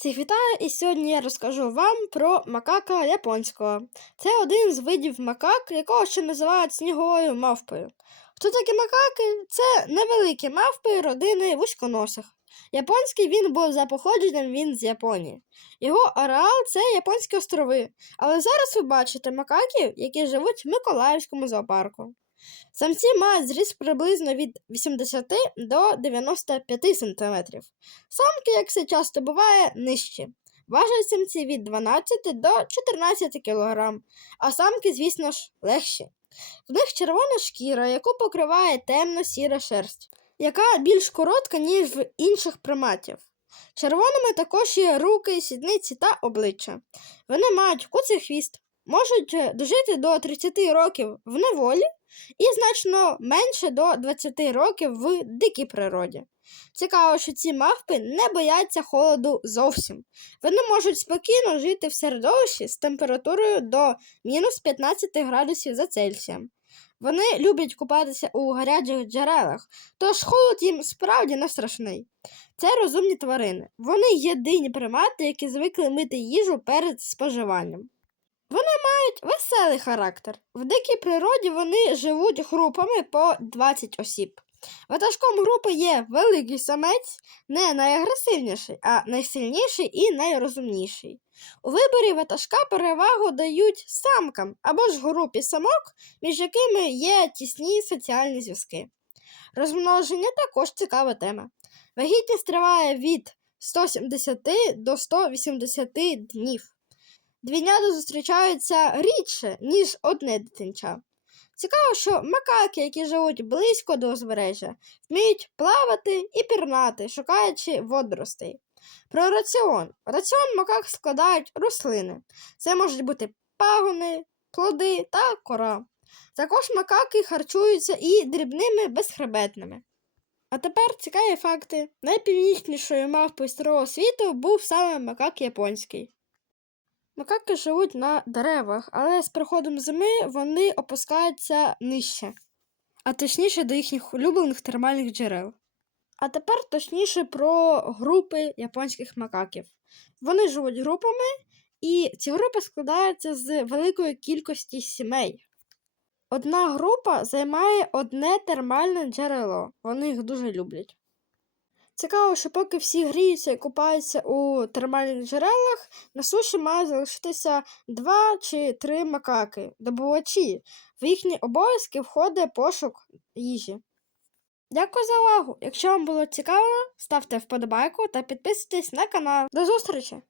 Всіх вітаю, і сьогодні я розкажу вам про макака японського. Це один з видів макак, якого ще називають сніговою мавпою. Хто такі макаки? Це невеликі мавпи родини вузьконосих. Японський він був за походженням він з Японії. Його ареал це японські острови. Але зараз ви бачите макаків, які живуть в Миколаївському зоопарку. Самці мають зріст приблизно від 80 до 95 см. Самки, як це часто буває, нижчі. Важать самці від 12 до 14 кг, а самки, звісно ж, легші. В них червона шкіра, яку покриває темно-сіра шерсть, яка більш коротка, ніж в інших приматів. Червоними також є руки, сідниці та обличчя. Вони мають куций хвіст, можуть е, дожити до 30 років в неволі і значно менше до 20 років в дикій природі. Цікаво, що ці мавпи не бояться холоду зовсім. Вони можуть спокійно жити в середовищі з температурою до мінус 15 градусів за Цельсієм. Вони люблять купатися у гарячих джерелах, тож холод їм справді не страшний. Це розумні тварини. Вони єдині примати, які звикли мити їжу перед споживанням. Вони мають веселий характер. В дикій природі вони живуть групами по 20 осіб. Ватажком групи є великий самець, не найагресивніший, а найсильніший і найрозумніший. У виборі ватажка перевагу дають самкам або ж групі самок, між якими є тісні соціальні зв'язки. Розмноження також цікава тема. Вагітність триває від 170 до 180 днів. Двійнята зустрічаються рідше, ніж одне дитинча. Цікаво, що макаки, які живуть близько до узбережжя, вміють плавати і пірнати, шукаючи водоростей. Про раціон. Раціон макак складають рослини. Це можуть бути пагони, плоди та кора. Також макаки харчуються і дрібними безхребетними. А тепер цікаві факти. Найпівнічнішою мавпою старого світу був саме макак японський. Макаки живуть на деревах, але з приходом зими вони опускаються нижче, а точніше до їхніх улюблених термальних джерел. А тепер точніше про групи японських макаків. Вони живуть групами, і ці групи складаються з великої кількості сімей. Одна група займає одне термальне джерело. Вони їх дуже люблять. Цікаво, що поки всі гріються і купаються у термальних джерелах, на суші має залишитися два чи три макаки, добувачі. В їхні обов'язки входить пошук їжі. Дякую за увагу! Якщо вам було цікаво, ставте вподобайку та підписуйтесь на канал. До зустрічі!